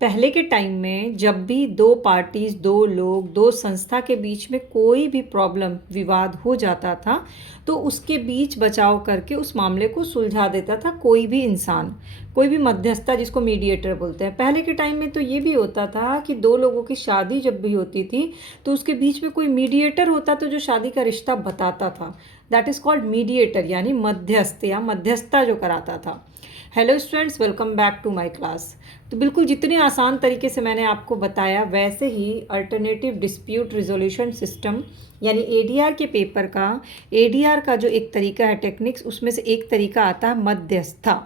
पहले के टाइम में जब भी दो पार्टीज, दो लोग, दो संस्था के बीच में कोई भी प्रॉब्लम, विवाद हो जाता था तो उसके बीच बचाव करके उस मामले को सुलझा देता था कोई भी इंसान, कोई भी मध्यस्थता, जिसको मीडिएटर बोलते हैं। पहले के टाइम में तो ये भी होता था कि दो लोगों की शादी जब भी होती थी तो उसके बीच में कोई मीडिएटर होता तो जो शादी का रिश्ता बताता था। दैट इज़ कॉल्ड मीडिएटर, यानी मध्यस्थ या मध्यस्थता जो कराता था। Hello students, welcome back to my class. तो बिल्कुल जितने आसान तरीके से मैंने आपको बताया वैसे ही अल्टरनेटिव डिस्प्यूट रिजोल्यूशन सिस्टम यानी एडीआर के पेपर का, एडीआर का जो एक तरीका है टेक्निक्स, उसमें से एक तरीका आता है मध्यस्थता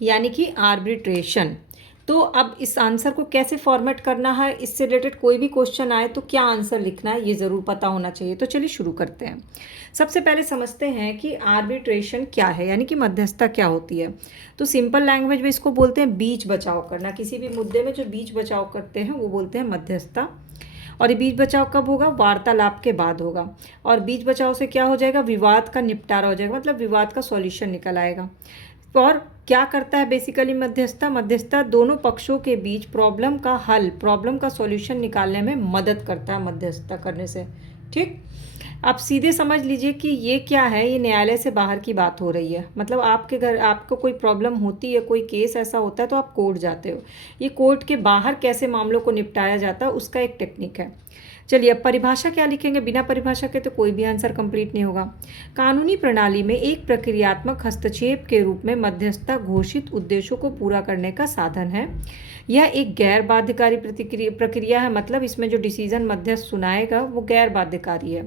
यानी कि आर्बिट्रेशन। तो अब इस आंसर को कैसे फॉर्मेट करना है, इससे रिलेटेड कोई भी क्वेश्चन आए तो क्या आंसर लिखना है, ये ज़रूर पता होना चाहिए। तो चलिए शुरू करते हैं। सबसे पहले समझते हैं कि आर्बिट्रेशन क्या है, यानी कि मध्यस्थता क्या होती है। तो सिंपल लैंग्वेज में इसको बोलते हैं बीच बचाव करना। किसी भी मुद्दे में जो बीच बचाव करते हैं वो बोलते हैं मध्यस्थता। और ये बीच बचाव कब होगा? वार्तालाप के बाद होगा। और बीच बचाव से क्या हो जाएगा? विवाद का निपटारा हो जाएगा, मतलब विवाद का सॉल्यूशन निकल आएगा। और क्या करता है बेसिकली मध्यस्थता? मध्यस्थता दोनों पक्षों के बीच प्रॉब्लम का हल, प्रॉब्लम का सॉल्यूशन निकालने में मदद करता है मध्यस्थता करने से। ठीक, आप सीधे समझ लीजिए कि ये क्या है, ये न्यायालय से बाहर की बात हो रही है। मतलब आपके घर आपको कोई प्रॉब्लम होती है, कोई केस ऐसा होता है तो आप कोर्ट जाते हो। ये कोर्ट के बाहर कैसे मामलों को निपटाया जाता है उसका एक टेक्निक है। चलिए अब परिभाषा क्या लिखेंगे? बिना परिभाषा के तो कोई भी आंसर कंप्लीट नहीं होगा। कानूनी प्रणाली में एक प्रक्रियात्मक हस्तक्षेप के रूप में मध्यस्थता घोषित उद्देश्यों को पूरा करने का साधन है। यह एक गैर बाध्यकारी प्रक्रिया है, मतलब इसमें जो डिसीजन मध्यस्थ सुनाएगा वो गैर बाध्यकारी है।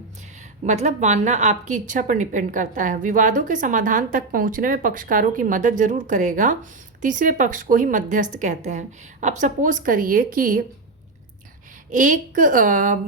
मतलब मानना आपकी इच्छा पर डिपेंड करता है। विवादों के समाधान तक पहुंचने में पक्षकारों की मदद जरूर करेगा। तीसरे पक्ष को ही मध्यस्थ कहते हैं। अब सपोज करिए कि एक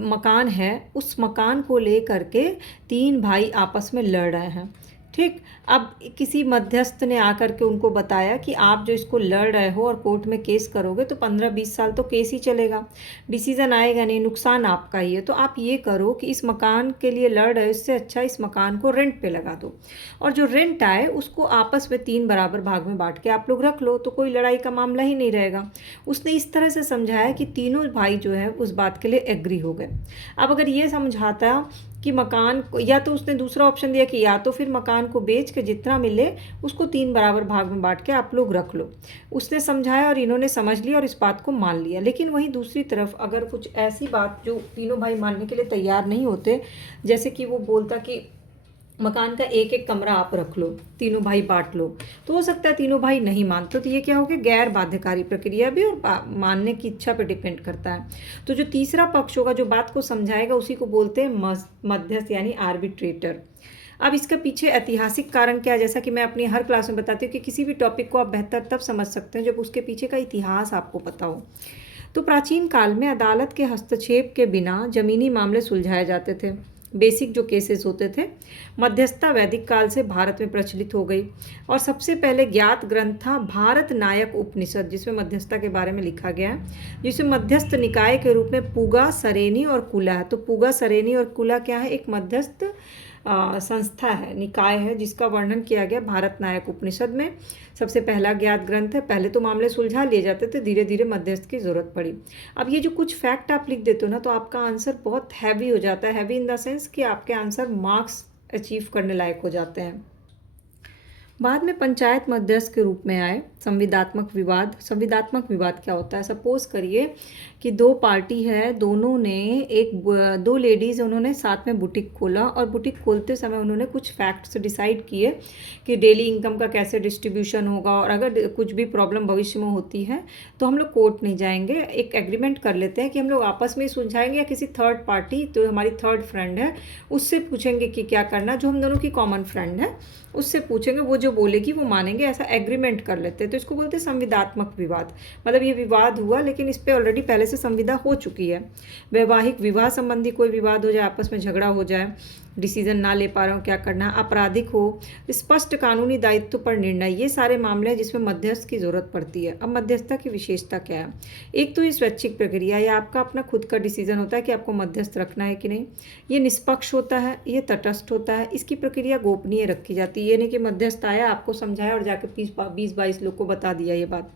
मकान है, उस मकान को लेकर के तीन भाई आपस में लड़ रहे हैं। ठीक, अब किसी मध्यस्थ ने आकर के उनको बताया कि आप जो इसको लड़ रहे हो और कोर्ट में केस करोगे तो 15-20 साल तो केस ही चलेगा, डिसीजन आएगा नहीं, नुकसान आपका ही है। तो आप ये करो कि इस मकान के लिए लड़ रहे हो, इससे अच्छा इस मकान को रेंट पे लगा दो और जो रेंट आए उसको आपस में 3 बराबर भाग में बांट के आप लोग रख लो, तो कोई लड़ाई का मामला ही नहीं रहेगा। उसने इस तरह से समझाया कि तीनों भाई जो है उस बात के लिए एग्री हो गए। अब अगर ये समझाता कि मकान को, या तो उसने दूसरा ऑप्शन दिया कि या तो फिर मकान को बेच के जितना मिले उसको 3 बराबर भाग में बांट के आप लोग रख लो। उसने समझाया और इन्होंने समझ लिया और इस बात को मान लिया। लेकिन वहीं दूसरी तरफ अगर कुछ ऐसी बात जो तीनों भाई मानने के लिए तैयार नहीं होते, जैसे कि वो बोलता कि मकान का एक एक कमरा आप रख लो, तीनों भाई बांट लो, तो हो सकता है तीनों भाई नहीं मानते, तो ये क्या हो गया? गैर बाध्यकारी प्रक्रिया भी, और मानने की इच्छा पर डिपेंड करता है। तो जो तीसरा पक्ष होगा जो बात को समझाएगा उसी को बोलते हैं मध्यस्थ यानी आर्बिट्रेटर। अब इसका पीछे ऐतिहासिक कारण क्या है? जैसा कि मैं अपनी हर क्लास में बताती हूँ कि किसी भी टॉपिक को आप बेहतर तब समझ सकते हैं जब उसके पीछे का इतिहास आपको पता हो। तो प्राचीन काल में अदालत के हस्तक्षेप के बिना जमीनी मामले सुलझाए जाते थे। बेसिक जो केसेस होते थे, मध्यस्थता वैदिक काल से भारत में प्रचलित हो गई और सबसे पहले ज्ञात ग्रंथ था भारत नायक उपनिषद, जिसमें मध्यस्थता के बारे में लिखा गया है, जिसमें मध्यस्थ निकाय के रूप में पुगा, सरेनी और कुला है। तो पुगा, सरेनी और कुला क्या है? एक मध्यस्थ संस्था है, निकाय है, जिसका वर्णन किया गया भारत नायक उपनिषद में। सबसे पहला ज्ञात ग्रंथ है। पहले तो मामले सुलझा लिए जाते थे, धीरे धीरे मध्यस्थ की ज़रूरत पड़ी। अब ये जो कुछ फैक्ट आप लिख देते हो ना, तो आपका आंसर बहुत हैवी हो जाता है। हैवी इन द सेंस कि आपके आंसर मार्क्स अचीव करने लायक हो जाते हैं। बाद में पंचायत मध्यस्थ के रूप में आए संविदात्मक विवाद। संविदात्मक विवाद क्या होता है? सपोज करिए कि दो पार्टी है, दोनों ने दो लेडीज़, उन्होंने साथ में बुटीक खोला और बुटीक खोलते समय उन्होंने कुछ फैक्ट्स डिसाइड किए कि डेली इनकम का कैसे डिस्ट्रीब्यूशन होगा, और अगर कुछ भी प्रॉब्लम भविष्य में होती है तो हम लोग कोर्ट नहीं जाएंगे, एक एग्रीमेंट कर लेते हैं कि हम लोग आपस में सुलझाएंगे या किसी थर्ड पार्टी, तो हमारी थर्ड फ्रेंड है, उससे पूछेंगे कि क्या करना, जो हम दोनों की कॉमन फ्रेंड है उससे पूछेंगे, वो जो बोलेगी वो मानेंगे, ऐसा एग्रीमेंट कर लेते हैं। तो इसको बोलते हैं संविदात्मक विवाद। मतलब ये विवाद हुआ लेकिन इस पर ऑलरेडी पहले से संविदा हो चुकी है। वैवाहिक विवाह संबंधी कोई विवाद हो जाए, आपस में झगड़ा हो जाए, डिसीजन ना ले पा रहा हूँ क्या करना, आपराधिक हो, स्पष्ट कानूनी दायित्व पर निर्णय, ये सारे मामले हैं जिसमें मध्यस्थ की जरूरत पड़ती है। अब मध्यस्थता की विशेषता क्या है? एक तो ये स्वैच्छिक प्रक्रिया, या आपका अपना खुद का डिसीजन होता है कि आपको मध्यस्थ रखना है कि नहीं। ये निष्पक्ष होता है, ये तटस्थ होता है, इसकी प्रक्रिया गोपनीय रखी जाती है। ये नहीं कि मध्यस्थ आया, आपको समझाया और जाके 20-22 लोग को बता दिया ये बात।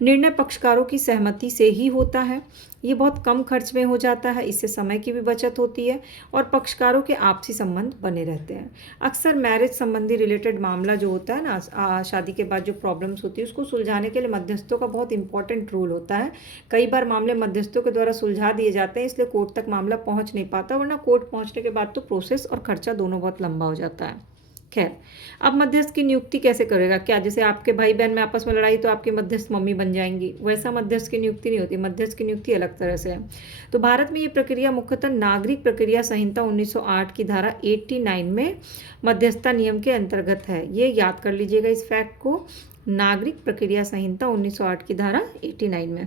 निर्णय पक्षकारों की सहमति से ही होता है। ये बहुत कम खर्च में हो जाता है, इससे समय की भी बचत होती है और पक्षकारों के आपसी संबंध बने रहते हैं। अक्सर मैरिज संबंधी रिलेटेड मामला जो होता है ना, शादी के बाद जो प्रॉब्लम्स होती है उसको सुलझाने के लिए मध्यस्थों का बहुत इंपॉर्टेंट रोल होता है। कई बार मामले मध्यस्थों के द्वारा सुलझा दिए जाते हैं, इसलिए कोर्ट तक मामला पहुंच नहीं पाता, वरना कोर्ट पहुंचने के बाद तो प्रोसेस और खर्चा दोनों बहुत लंबा हो जाता है। खैर, अब मध्यस्थ की नियुक्ति कैसे करेगा? क्या जैसे आपके भाई बहन में आपस में लड़ाई तो आपकी मध्यस्थ मम्मी बन जाएंगी, वैसा मध्यस्थ की नियुक्ति नहीं होती। मध्यस्थ की नियुक्ति अलग तरह से है। तो भारत में ये प्रक्रिया मुख्यतः नागरिक प्रक्रिया संहिता 1908 की धारा 89 में मध्यस्थता नियम के अंतर्गत है। ये याद कर लीजिएगा इस फैक्ट को, नागरिक प्रक्रिया संहिता 1908 की धारा 89 में।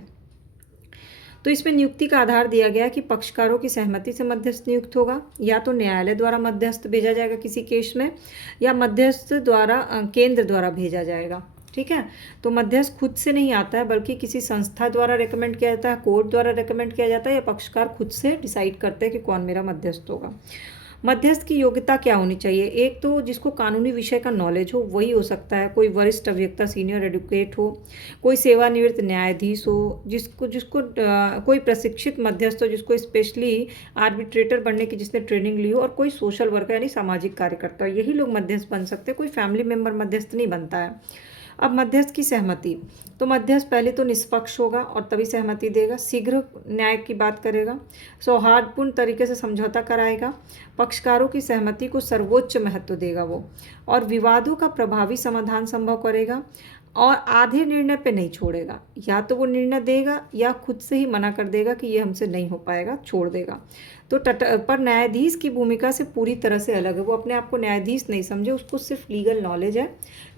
तो इसमें नियुक्ति का आधार दिया गया कि पक्षकारों की सहमति से मध्यस्थ नियुक्त होगा, या तो न्यायालय द्वारा मध्यस्थ भेजा जाएगा किसी केस में, या मध्यस्थ द्वारा केंद्र द्वारा भेजा जाएगा। ठीक है, तो मध्यस्थ खुद से नहीं आता है, बल्कि किसी संस्था द्वारा रेकमेंड किया जाता है, कोर्ट द्वारा रेकमेंड किया जाता है, या पक्षकार खुद से डिसाइड करते हैं कि कौन मेरा मध्यस्थ होगा। मध्यस्थ की योग्यता क्या होनी चाहिए? एक तो जिसको कानूनी विषय का नॉलेज हो वही हो सकता है, कोई वरिष्ठ अभियंता सीनियर एडवोकेट हो, कोई सेवानिवृत्त न्यायाधीश हो, जिसको जिसको कोई प्रशिक्षित मध्यस्थ हो, जिसको स्पेशली आर्बिट्रेटर बनने की जिसने ट्रेनिंग ली हो, और कोई सोशल वर्कर यानी सामाजिक कार्यकर्ता, यही लोग मध्यस्थ बन सकते हैं। कोई फैमिली मेम्बर मध्यस्थ नहीं बनता है। अब मध्यस्थ की सहमति, तो मध्यस्थ पहले तो निष्पक्ष होगा और तभी सहमति देगा, शीघ्र न्याय की बात करेगा, सौहार्दपूर्ण तरीके से समझौता कराएगा, पक्षकारों की सहमति को सर्वोच्च महत्व देगा वो, और विवादों का प्रभावी समाधान संभव करेगा, और आधे निर्णय पे नहीं छोड़ेगा। या तो वो निर्णय देगा या खुद से ही मना कर देगा कि ये हमसे नहीं हो पाएगा, छोड़ देगा। तो पर न्यायाधीश की भूमिका से पूरी तरह से अलग है। वो अपने आप को न्यायाधीश नहीं समझे, उसको सिर्फ लीगल नॉलेज है,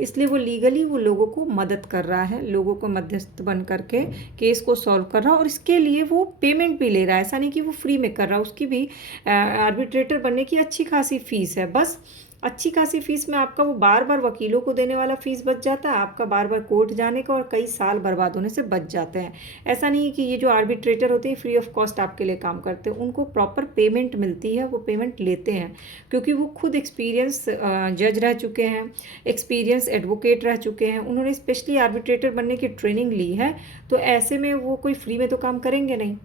इसलिए वो लीगली वो लोगों को मदद कर रहा है, लोगों को मध्यस्थ बन करके केस को सॉल्व कर रहा है, और इसके लिए वो पेमेंट भी ले रहा है। ऐसा नहीं कि वो फ्री में कर रहा है, उसकी भी आर्बिट्रेटर बनने की अच्छी खासी फीस है। बस अच्छी खासी फीस में आपका वो बार बार वकीलों को देने वाला फीस बच जाता है, आपका बार बार कोर्ट जाने का और कई साल बर्बाद होने से बच जाते हैं। ऐसा नहीं है कि ये जो आर्बिट्रेटर होते हैं फ्री ऑफ कॉस्ट आपके लिए काम करते हैं, उनको प्रॉपर पेमेंट मिलती है, वो पेमेंट लेते हैं, क्योंकि वो खुद एक्सपीरियंस जज रह चुके हैं, एक्सपीरियंस एडवोकेट रह चुके हैं, उन्होंने स्पेशली आर्बिट्रेटर बनने की ट्रेनिंग ली है। तो ऐसे में वो कोई फ्री में तो काम करेंगे नहीं।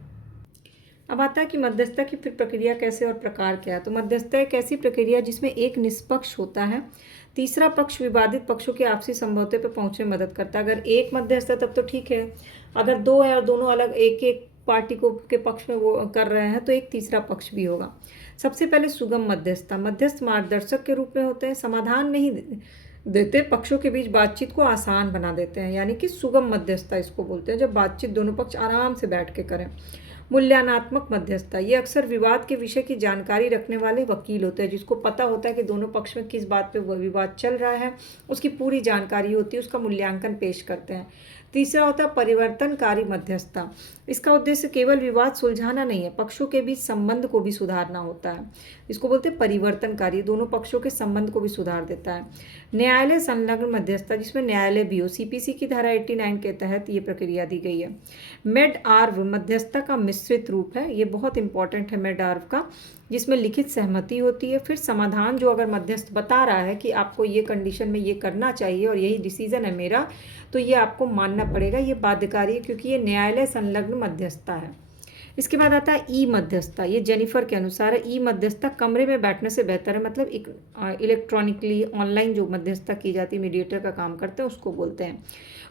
अब आता है कि मध्यस्थता की फिर प्रक्रिया कैसे और प्रकार क्या है। तो मध्यस्थता एक ऐसी प्रक्रिया जिसमें एक निष्पक्ष होता है, तीसरा पक्ष विवादित पक्षों के आपसी समझौते पर पहुंचने में मदद करता है। अगर एक मध्यस्थ है तब तो ठीक है, अगर दो है और दोनों अलग एक एक पार्टी को के पक्ष में वो कर रहे हैं तो एक तीसरा पक्ष भी होगा। सबसे पहले सुगम मध्यस्थता, मध्यस्थ मार्गदर्शक के रूप में होते हैं, समाधान नहीं देते, पक्षों के बीच बातचीत को आसान बना देते हैं, यानी कि सुगम मध्यस्थता इसको बोलते हैं, जब बातचीत दोनों पक्ष आराम से बैठ के करें। मूल्यांकनात्मक मध्यस्थता, ये अक्सर विवाद के विषय की जानकारी रखने वाले वकील होते हैं, जिसको पता होता है कि दोनों पक्ष में किस बात पे विवाद चल रहा है, उसकी पूरी जानकारी होती है, उसका मूल्यांकन पेश करते हैं। तीसरा होता है परिवर्तनकारी मध्यस्थता, इसका उद्देश्य केवल विवाद सुलझाना नहीं है, पक्षों के बीच संबंध को भी सुधारना होता है। इसको बोलते हैं परिवर्तनकारी, दोनों पक्षों के संबंध को भी सुधार देता है। न्यायालय संलग्न मध्यस्थता, जिसमें न्यायालय भी हो, सीपीसी की धारा 89 के तहत ये प्रक्रिया दी गई है। मेड आर्व मध्यस्थता का मिश्रित रूप है, ये बहुत इंपॉर्टेंट है मेड आर्व का, जिसमें लिखित सहमति होती है, फिर समाधान जो अगर मध्यस्थ बता रहा है कि आपको ये कंडीशन में ये करना चाहिए और यही डिसीजन है मेरा, तो ये आपको मानना पड़ेगा, ये बाध्यकारी है, क्योंकि ये न्यायालय संलग्न मध्यस्थता है। इसके बाद आता है ई मध्यस्थता, ये जेनिफर के अनुसार है। ई मध्यस्थता कमरे में बैठने से बेहतर है, मतलब एक इलेक्ट्रॉनिकली ऑनलाइन जो मध्यस्थता की जाती है, मीडिएटर का काम करते हैं, उसको बोलते हैं।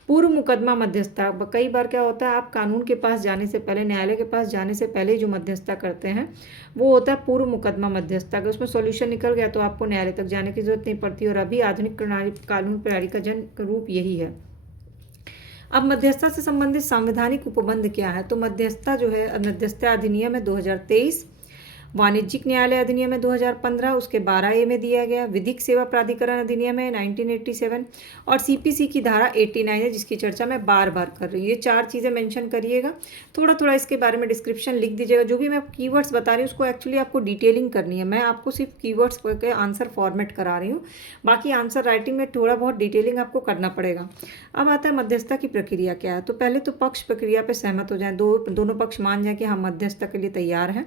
पूर्व मुकदमा मध्यस्थता, कई बार क्या होता है आप कानून के पास जाने से पहले, न्यायालय के पास जाने से पहले जो मध्यस्थता करते हैं वो होता है पूर्व मुकदमा मध्यस्थता। अगर उसमें सॉल्यूशन निकल गया तो आपको न्यायालय तक जाने की जरूरत नहीं पड़ती, और अभी आधुनिक कानून प्रणाली का जन रूप यही है। अब मध्यस्थता से संबंधित संवैधानिक उपबंध क्या है? तो मध्यस्थता जो है, मध्यस्थता अधिनियम है 2023, वाणिज्यिक न्यायालय अधिनियम है 2015, उसके 12A में दिया गया, विधिक सेवा प्राधिकरण अधिनियम है 1987, और सीपीसी की धारा 89 है, जिसकी चर्चा मैं बार बार कर रही हूँ। ये चार चीज़ें मेंशन करिएगा, थोड़ा थोड़ा इसके बारे में डिस्क्रिप्शन लिख दीजिएगा। जो भी मैं कीवर्ड्स बता रही हूँ उसको एक्चुअली आपको डिटेलिंग करनी है, मैं आपको सिर्फ कीवर्ड्स के आंसर फॉर्मेट करा रही हूँ, बाकी आंसर राइटिंग में थोड़ा बहुत डिटेलिंग आपको करना पड़ेगा। अब आता है मध्यस्थता की प्रक्रिया क्या है। तो पहले तो पक्ष प्रक्रिया पर सहमत हो जाए, दोनों पक्ष मान जाए कि हम मध्यस्थता के लिए तैयार हैं।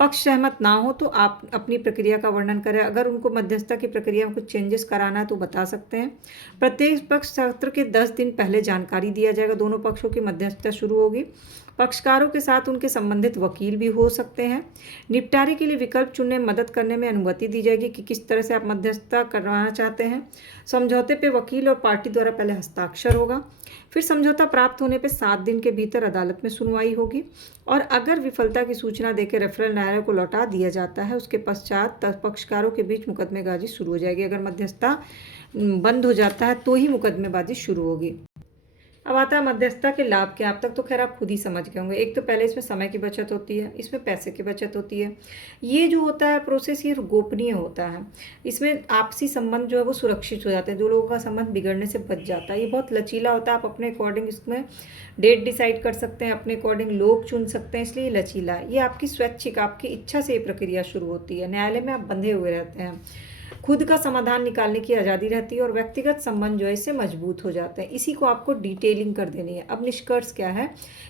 पक्ष सहमत ना हो तो आप अपनी प्रक्रिया का वर्णन करें। अगर उनको मध्यस्थता की प्रक्रिया में कुछ चेंजेस कराना है तो बता सकते हैं। प्रत्येक पक्ष सत्र के 10 दिन पहले जानकारी दिया जाएगा। दोनों पक्षों की मध्यस्थता शुरू होगी। पक्षकारों के साथ उनके संबंधित वकील भी हो सकते हैं। निपटारे के लिए विकल्प चुनने में मदद करने में अनुमति दी जाएगी कि किस तरह से आप मध्यस्थता करवाना चाहते हैं। समझौते पे वकील और पार्टी द्वारा पहले हस्ताक्षर होगा, फिर समझौता प्राप्त होने पे 7 दिन के भीतर अदालत में सुनवाई होगी और अगर विफलता की सूचना देकर रेफरल न्यायालय को लौटा दिया जाता है उसके पश्चात पक्षकारों के बीच मुकदमेबाजी शुरू हो जाएगी। अगर मध्यस्थता बंद हो जाता है तो ही मुकदमेबाजी शुरू होगी। अब आता है मध्यस्थता के लाभ क्या। अब तक तो खैर आप खुद ही समझ गए होंगे। एक तो पहले इसमें समय की बचत होती है, इसमें पैसे की बचत होती है। ये जो होता है प्रोसेस ये गोपनीय होता है। इसमें आपसी संबंध जो है वो सुरक्षित हो जाते हैं। जो लोगों का संबंध बिगड़ने से बच जाता है। ये बहुत लचीला होता है। आप अपने अकॉर्डिंग इसमें डेट डिसाइड कर सकते हैं, अपने अकॉर्डिंग लोग चुन सकते हैं, इसलिए लचीला है। ये आपकी स्वैच्छिक, आपकी इच्छा से ये प्रक्रिया शुरू होती है। न्यायालय में आप बंधे हुए रहते हैं। खुद का समाधान निकालने की आज़ादी रहती है और व्यक्तिगत संबंध जो है इससे मजबूत हो जाते हैं। इसी को आपको डिटेलिंग कर देनी है। अब निष्कर्ष क्या है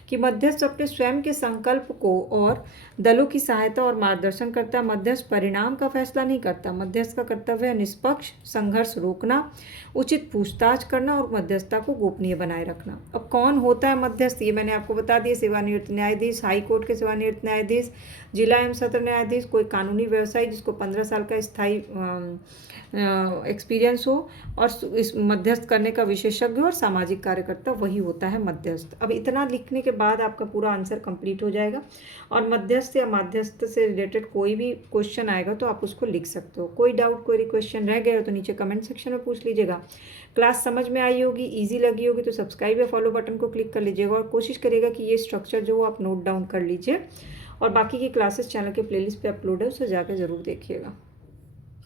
कि मध्यस्थ अपने स्वयं के संकल्प को और दलों की सहायता और मार्गदर्शन करता है। मध्यस्थ परिणाम का फैसला नहीं करता। मध्यस्थ का कर्तव्य है निष्पक्ष संघर्ष रोकना, उचित पूछताछ करना और मध्यस्थता को गोपनीय बनाए रखना। अब कौन होता है मध्यस्थ, ये मैंने आपको बता दिया। सेवानिवृत्त न्यायाधीश, हाई कोर्ट के सेवानिवृत्त न्यायाधीश, जिला एवं सत्र न्यायाधीश, कोई कानूनी व्यवसायी जिसको 15 साल का स्थायी एक्सपीरियंस हो और इस मध्यस्थ करने का विशेषज्ञ हो और सामाजिक कार्यकर्ता, वही होता है मध्यस्थ। अब इतना लिखने के बाद आपका पूरा आंसर कंप्लीट हो जाएगा और मध्यस्थ या मध्यस्थ से रिलेटेड कोई भी क्वेश्चन आएगा तो आप उसको लिख सकते हो। कोई डाउट, कोई क्वेश्चन रह गया हो तो नीचे कमेंट सेक्शन में पूछ लीजिएगा। क्लास समझ में आई होगी, ईजी लगी होगी तो सब्सक्राइब या फॉलो बटन को क्लिक कर लीजिएगा और कोशिश करिएगा कि ये स्ट्रक्चर जो आप नोट डाउन कर लीजिए और बाकी की क्लासेस चैनल के प्लेलिस्ट पे अपलोड है, उसे जाकर ज़रूर देखिएगा।